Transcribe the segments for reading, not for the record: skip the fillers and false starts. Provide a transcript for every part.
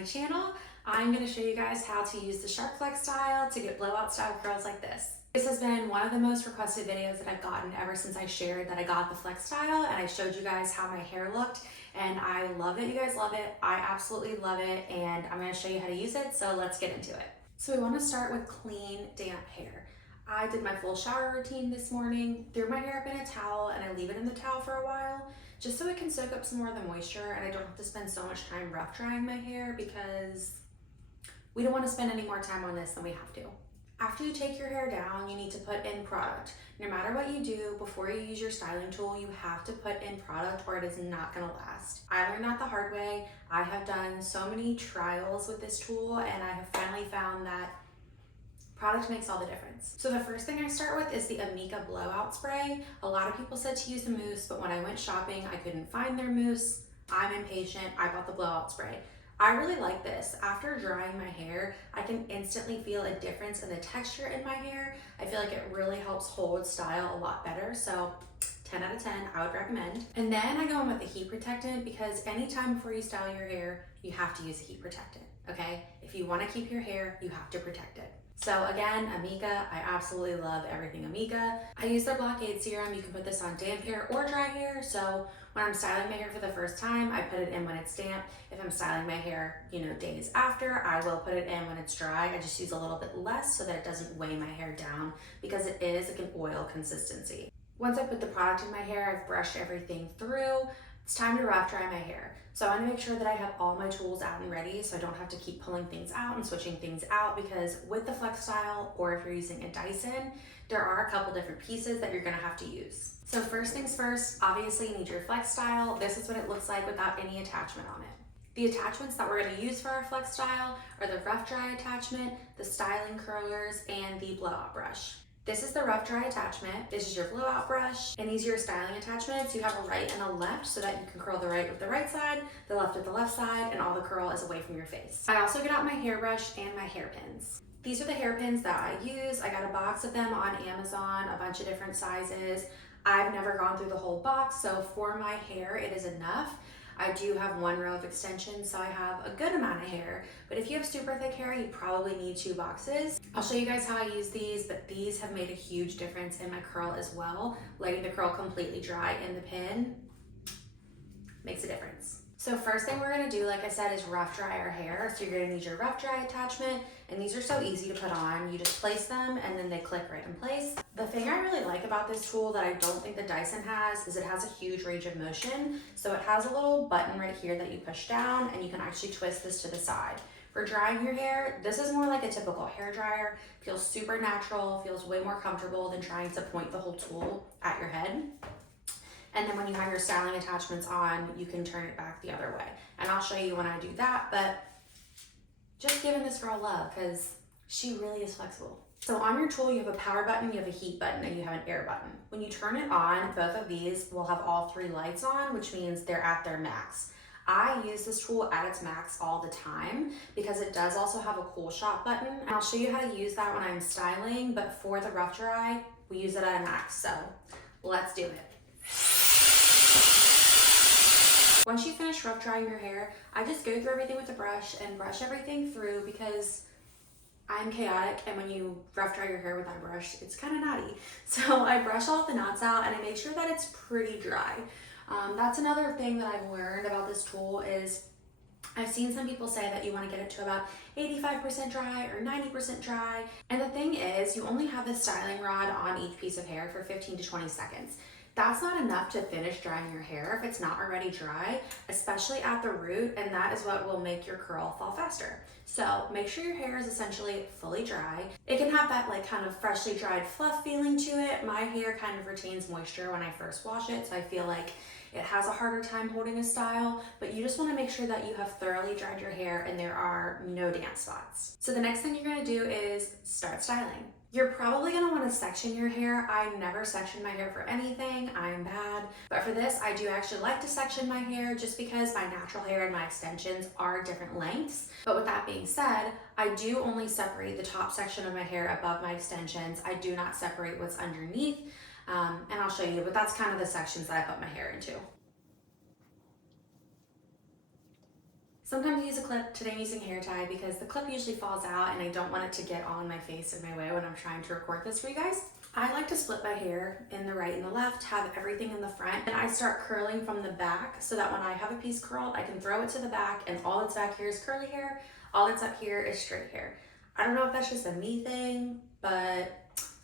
my channel. I'm going to show you guys how to use the Shark Flexstyle to get blowout style curls like this. This has been one of the most requested videos that I've gotten ever since I shared that I got the Flexstyle and I showed you guys how my hair looked, and I love it. You guys love it. I absolutely love it, and I'm going to show you how to use it, so let's get into it. So we want to start with clean, damp hair. I did my full shower routine this morning, threw my hair up in a towel, and I leave it in the towel for a while just so it can soak up some more of the moisture and I don't have to spend so much time rough drying my hair because we don't want to spend any more time on this than we have to. After you take your hair down, you need to put in product. No matter what you do, before you use your styling tool, you have to put in product or it is not gonna last. I learned that the hard way. I have done so many trials with this tool and I have finally found that product makes all the difference. So the first thing I start with is the Amika blowout spray. A lot of people said to use the mousse, but when I went shopping, I couldn't find their mousse. I'm impatient, I bought the blowout spray. I really like this. After drying my hair, I can instantly feel a difference in the texture in my hair. I feel like it really helps hold style a lot better. So 10 out of 10, I would recommend. And then I go in with the heat protectant because anytime before you style your hair, you have to use a heat protectant, okay? If you wanna keep your hair, you have to protect it. So again, Amika, I absolutely love everything Amika. I use their blockade serum. You can put this on damp hair or dry hair. So when I'm styling my hair for the first time, I put it in when it's damp. If I'm styling my hair, days after, I will put it in when it's dry. I just use a little bit less so that it doesn't weigh my hair down because it is like an oil consistency. Once I put the product in my hair, I've brushed everything through. It's time to rough dry my hair. So I want to make sure that I have all my tools out and ready so I don't have to keep pulling things out and switching things out, because with the Flexstyle, or if you're using a Dyson, there are a couple different pieces that you're going to have to use. So first things first, obviously you need your Flexstyle. This is what it looks like without any attachment on it. The attachments that we're going to use for our Flexstyle are the rough dry attachment, the styling curlers, and the blowout brush. This is the rough dry attachment. This is your blowout brush, and these are your styling attachments. You have a right and a left so that you can curl the right with the right side, the left with the left side, and all the curl is away from your face. I also get out my hairbrush and my hairpins. These are the hairpins that I use. I got a box of them on Amazon, a bunch of different sizes. I've never gone through the whole box, so for my hair, it is enough. I do have one row of extensions, so I have a good amount of hair, but if you have super thick hair, you probably need 2 boxes. I'll show you guys how I use these, but these have made a huge difference in my curl as well. Letting the curl completely dry in the pin makes a difference. So first thing we're gonna do, like I said, is rough dry our hair. So you're gonna need your rough dry attachment, and these are so easy to put on. You just place them and then they click right in place. The thing I really like about this tool that I don't think the Dyson has is it has a huge range of motion. So it has a little button right here that you push down and you can actually twist this to the side. For drying your hair, this is more like a typical hair dryer. Feels super natural, feels way more comfortable than trying to point the whole tool at your head. And then when you have your styling attachments on, you can turn it back the other way. And I'll show you when I do that, but just giving this girl love because she really is flexible. So on your tool, you have a power button, you have a heat button, and you have an air button. When you turn it on, both of these will have all 3 lights on, which means they're at their max. I use this tool at its max all the time because it does also have a cool shot button. And I'll show you how to use that when I'm styling, but for the rough dry, we use it at a max. So let's do it. Once you finish rough drying your hair, I just go through everything with a brush and brush everything through because I'm chaotic, and when you rough dry your hair without a brush, it's kind of naughty. So I brush all the knots out and I make sure that it's pretty dry. That's another thing that I've learned about this tool is I've seen some people say that you want to get it to about 85% dry or 90% dry. And the thing is, you only have the styling rod on each piece of hair for 15 to 20 seconds. That's not enough to finish drying your hair if it's not already dry, especially at the root, and that is what will make your curl fall faster. So make sure your hair is essentially fully dry. It can have that kind of freshly dried fluff feeling to it. My hair kind of retains moisture when I first wash it, so I feel like it has a harder time holding a style, but you just want to make sure that you have thoroughly dried your hair and there are no damp spots. So the next thing you're going to do is start styling. You're probably gonna wanna section your hair. I never section my hair for anything, I'm bad. But for this, I do actually like to section my hair just because my natural hair and my extensions are different lengths. But with that being said, I do only separate the top section of my hair above my extensions. I do not separate what's underneath, and I'll show you, but that's kind of the sections that I put my hair into. Sometimes I use a clip. Today I'm using hair tie because the clip usually falls out and I don't want it to get on my face or my way when I'm trying to record this for you guys. I like to split my hair in the right and the left, have everything in the front, and I start curling from the back so that when I have a piece curled, I can throw it to the back and all that's back here is curly hair, all that's up here is straight hair. I don't know if that's just a me thing, but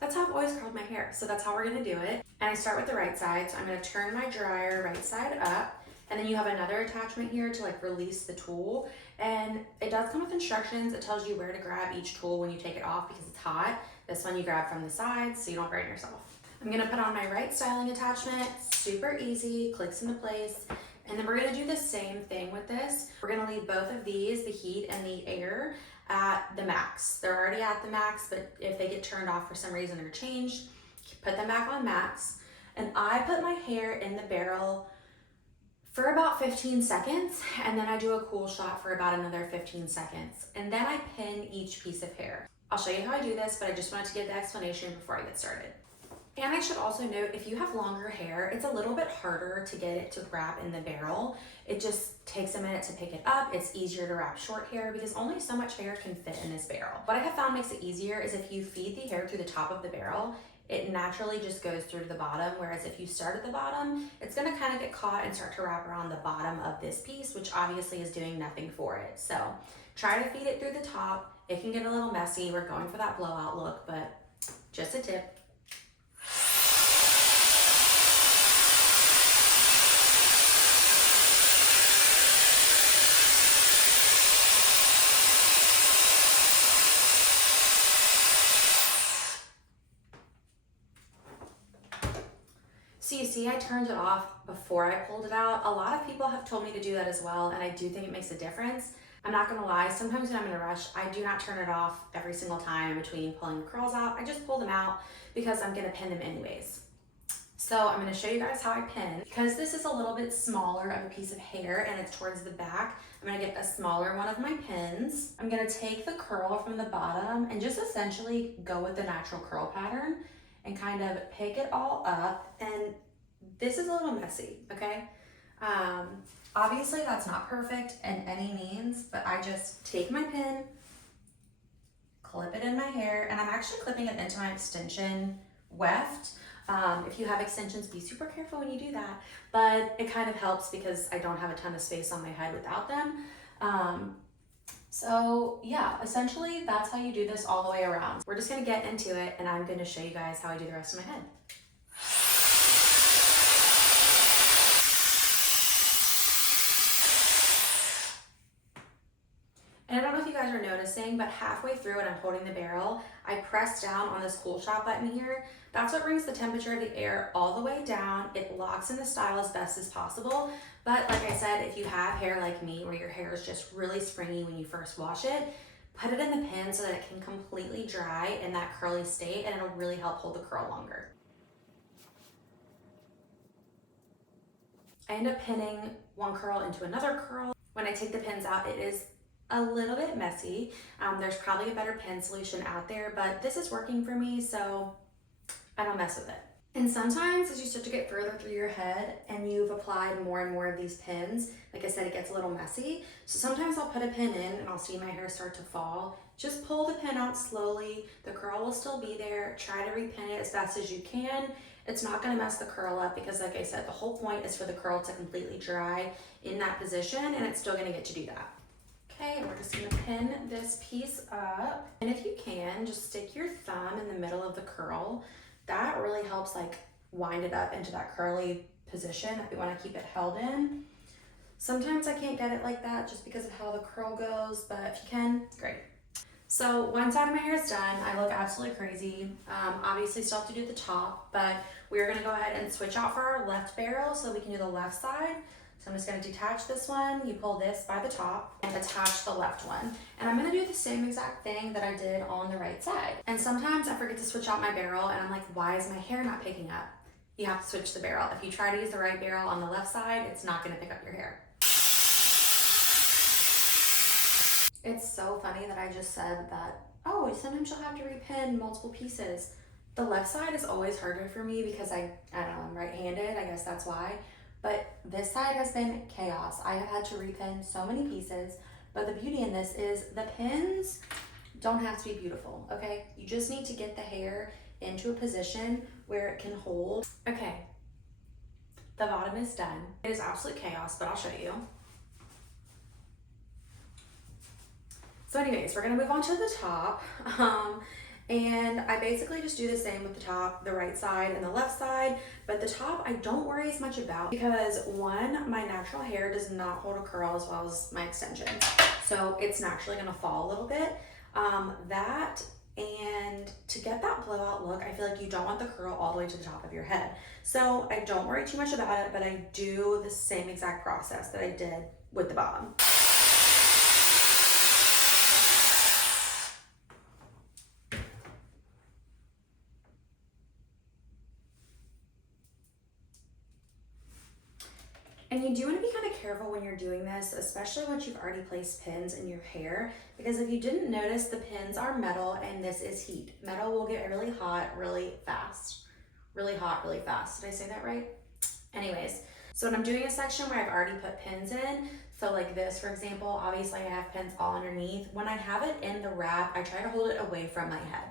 that's how I've always curled my hair. So that's how we're gonna do it. And I start with the right side, so I'm gonna turn my dryer right side up, and then you have another attachment here to like release the tool. And it does come with instructions. It tells you where to grab each tool when you take it off because it's hot. This one you grab from the sides so you don't burn yourself. I'm gonna put on my right styling attachment, super easy, clicks into place. And then we're gonna do the same thing with this. We're gonna leave both of these, the heat and the air, at the max. They're already at the max, but if they get turned off for some reason or changed, put them back on max. And I put my hair in the barrel for about 15 seconds, and then I do a cool shot for about another 15 seconds. And then I pin each piece of hair. I'll show you how I do this, but I just wanted to give the explanation before I get started. And I should also note, if you have longer hair, it's a little bit harder to get it to wrap in the barrel. It just takes a minute to pick it up. It's easier to wrap short hair because only so much hair can fit in this barrel. What I have found makes it easier is if you feed the hair through the top of the barrel, it naturally just goes through to the bottom, whereas if you start at the bottom, it's gonna kind of get caught and start to wrap around the bottom of this piece, which obviously is doing nothing for it. So try to feed it through the top. It can get a little messy. We're going for that blowout look, but just a tip. So you see, I turned it off before I pulled it out. A lot of people have told me to do that as well, and I do think it makes a difference. I'm not gonna lie, sometimes when I'm in a rush, I do not turn it off every single time in between pulling the curls out. I just pull them out because I'm gonna pin them anyways. So I'm gonna show you guys how I pin. Because this is a little bit smaller of a piece of hair and it's towards the back, I'm gonna get a smaller one of my pins. I'm gonna take the curl from the bottom and just essentially go with the natural curl pattern and kind of pick it all up. And this is a little messy, okay? Obviously that's not perfect in any means, but I just take my pin, clip it in my hair, and I'm actually clipping it into my extension weft. If you have extensions, be super careful when you do that, but it kind of helps because I don't have a ton of space on my head without them. So yeah, essentially that's how you do this all the way around. We're just gonna get into it and I'm gonna show you guys how I do the rest of my head. And I don't know if you guys are noticing, but halfway through when I'm holding the barrel, I press down on this cool shot button here. That's what brings the temperature of the air all the way down. It locks in the style as best as possible. But like I said, if you have hair like me, where your hair is just really springy when you first wash it, put it in the pin so that it can completely dry in that curly state, and it'll really help hold the curl longer. I end up pinning one curl into another curl. When I take the pins out, it is a little bit messy. There's probably a better pin solution out there, but this is working for me, so I don't mess with it. And sometimes as you start to get further through your head and you've applied more and more of these pins, like I said, it gets a little messy. So sometimes I'll put a pin in and I'll see my hair start to fall. Just pull the pin out slowly. The curl will still be there. Try to repin it as fast as you can. It's not gonna mess the curl up because like I said, the whole point is for the curl to completely dry in that position, and it's still gonna get to do that. Okay, and we're just gonna pin this piece up. And if you can, just stick your thumb in the middle of the curl. That really helps like wind it up into that curly position that we wanna keep it held in. Sometimes I can't get it like that just because of how the curl goes, but if you can, great. So one side of my hair is done. I look absolutely crazy. Obviously still have to do the top, but we're gonna go ahead and switch out for our left barrel so we can do the left side. So I'm just gonna detach this one. You pull this by the top and attach the left one. And I'm gonna do the same exact thing that I did on the right side. And sometimes I forget to switch out my barrel and I'm like, why is my hair not picking up? You have to switch the barrel. If you try to use the right barrel on the left side, it's not gonna pick up your hair. It's so funny that I just said that, oh, sometimes you'll have to repin multiple pieces. The left side is always harder for me because I don't know, I'm right-handed, I guess that's why. but this side has been chaos. I have had to repin so many pieces, but the beauty in this is the pins don't have to be beautiful, okay? You just need to get the hair into a position where it can hold. Okay, the bottom is done. It is absolute chaos, but I'll show you. So anyways, we're gonna move on to the top. And I basically just do the same with the top, the right side and the left side, but the top I don't worry as much about because one, my natural hair does not hold a curl as well as my extensions. So it's naturally gonna fall a little bit. That, and to get that blowout look, I feel like you don't want the curl all the way to the top of your head. So I don't worry too much about it, but I do the same exact process that I did with the bottom. And you do want to be kind of careful when you're doing this, especially once you've already placed pins in your hair, because if you didn't notice, the pins are metal and this is heat. Metal will get really hot really fast. Really hot, really fast. Did I say that right? Anyways, so when I'm doing a section where I've already put pins in, so like this, for example, obviously I have pins all underneath. When I have it in the wrap, I try to hold it away from my head.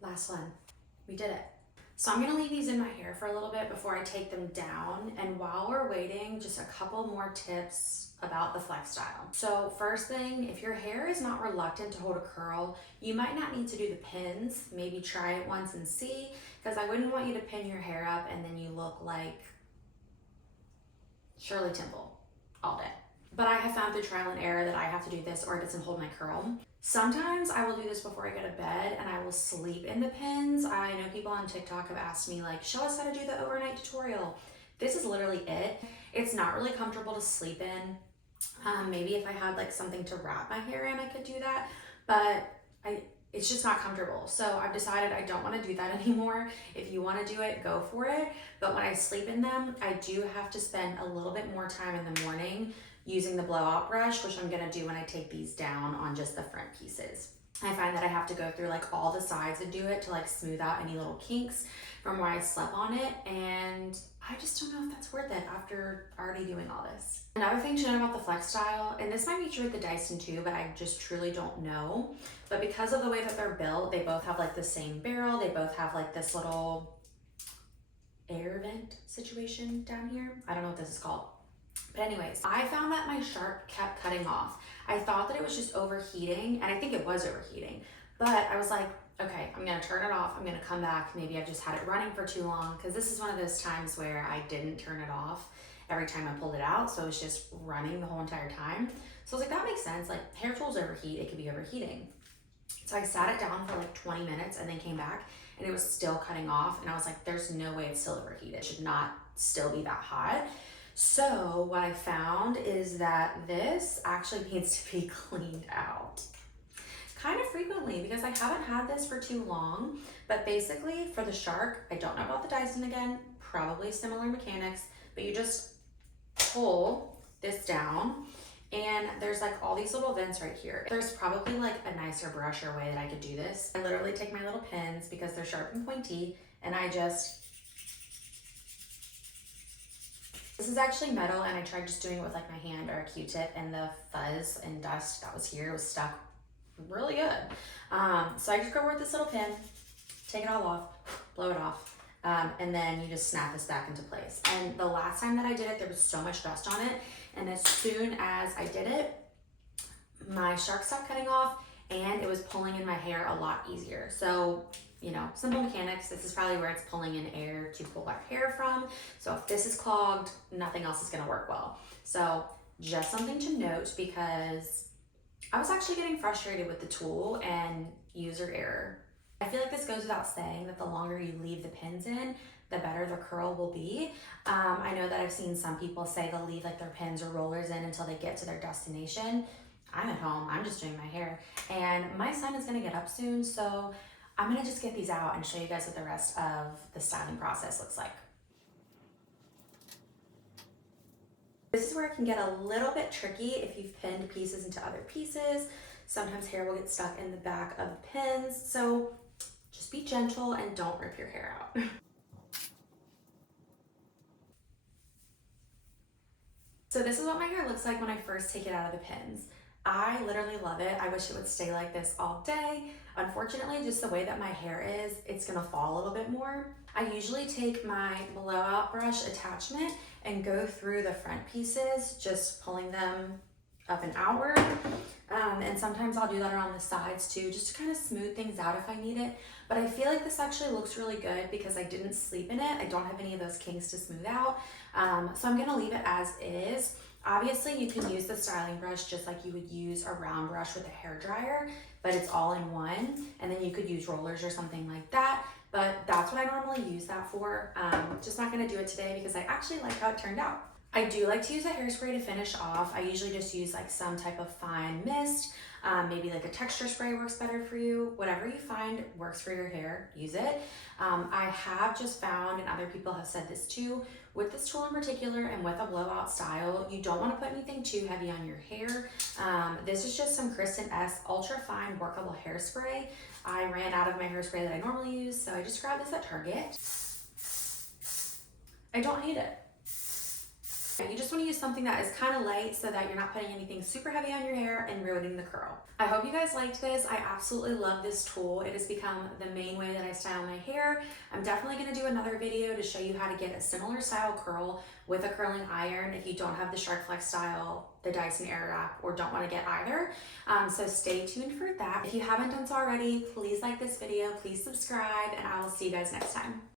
Last one, we did it. So I'm gonna leave these in my hair for a little bit before I take them down. And while we're waiting, just a couple more tips about the Flexstyle. So first thing, if your hair is not reluctant to hold a curl, you might not need to do the pins. Maybe try it once and see, because I wouldn't want you to pin your hair up and then you look like Shirley Temple all day. But I have found through trial and error that I have to do this or it doesn't hold my curl. Sometimes I will do this before I go to bed and I will sleep in the pins. I know people on TikTok have asked me like, show us how to do the overnight tutorial. This is literally it. It's not really comfortable to sleep in. Maybe if I had like something to wrap my hair in, I could do that, but it's just not comfortable. So I've decided I don't want to do that anymore. If you want to do it, go for it. But when I sleep in them, I do have to spend a little bit more time in the morning using the blowout brush, which I'm gonna do when I take these down on just the front pieces. I find that I have to go through like all the sides and do it to like smooth out any little kinks from where I slept on it, and I just don't know if that's worth it after already doing all this. Another thing to know about the Flexstyle, and this might be true with the Dyson too, but I just truly don't know, but because of the way that they're built, they both have like the same barrel, they both have like this little air vent situation down here. I don't know what this is called. But anyways, I found that my shark kept cutting off. I thought that it was just overheating, and I think it was overheating, but I was like, okay, I'm gonna turn it off, I'm gonna come back, maybe I've just had it running for too long, because this is one of those times where I didn't turn it off every time I pulled it out, so it was just running the whole entire time. So I was like, that makes sense, like hair tools overheat, it could be overheating. So I sat it down for like 20 minutes and then came back, and it was still cutting off, and I was like, there's no way it's still overheated, it should not still be that hot. So what I found is that this actually needs to be cleaned out kind of frequently, because I haven't had this for too long. But basically for the shark, I don't know about the Dyson again, probably similar mechanics, but you just pull this down and there's like all these little vents right here. There's probably like a nicer brush or way that I could do this. I literally take my little pins because they're sharp and pointy, and I just, this is actually metal, and I tried just doing it with like my hand or a Q-tip, and the fuzz and dust that was here was stuck really good. So I just go over with this little pin, take it all off, blow it off, and then you just snap this back into place. And the last time that I did it, there was so much dust on it, and as soon as I did it, my shark stopped cutting off, and it was pulling in my hair a lot easier. So, you know, simple mechanics. This is probably where it's pulling in air to pull our hair from. So if this is clogged, nothing else is gonna work well. So just something to note, because I was actually getting frustrated with the tool and user error. I feel like this goes without saying that the longer you leave the pins in, the better the curl will be. I know that I've seen some people say they'll leave like their pins or rollers in until they get to their destination. I'm at home, I'm just doing my hair, and my son is gonna get up soon, so I'm gonna just get these out and show you guys what the rest of the styling process looks like. This is where it can get a little bit tricky if you've pinned pieces into other pieces. Sometimes hair will get stuck in the back of the pins, so just be gentle and don't rip your hair out. So this is what my hair looks like when I first take it out of the pins. I literally love it. I wish it would stay like this all day. Unfortunately, just the way that my hair is, it's gonna fall a little bit more. I usually take my blowout brush attachment and go through the front pieces, just pulling them up and outward. And sometimes I'll do that around the sides too, just to kind of smooth things out if I need it. But I feel like this actually looks really good because I didn't sleep in it. I don't have any of those kinks to smooth out. So I'm gonna leave it as is. Obviously you can use the styling brush just like you would use a round brush with a hair dryer, but it's all in one. And then you could use rollers or something like that. But that's what I normally use that for. Just not gonna do it today because I actually like how it turned out. I do like to use a hairspray to finish off. I usually just use like some type of fine mist. Maybe like a texture spray works better for you. Whatever you find works for your hair, use it. I have just found, and other people have said this too, with this tool in particular and with a blowout style, you don't want to put anything too heavy on your hair. This is just some Kristen S Ultra Fine Workable Hairspray. I ran out of my hairspray that I normally use, so I just grabbed this at Target. I don't hate it. You just want to use something that is kind of light so that you're not putting anything super heavy on your hair and ruining the curl. I hope you guys liked this. I absolutely love this tool. It has become the main way that I style my hair. I'm definitely going to do another video to show you how to get a similar style curl with a curling iron if you don't have the Shark Flexstyle, the Dyson Airwrap, or don't want to get either. So stay tuned for that. If you haven't done so already, please like this video, please subscribe, and I will see you guys next time.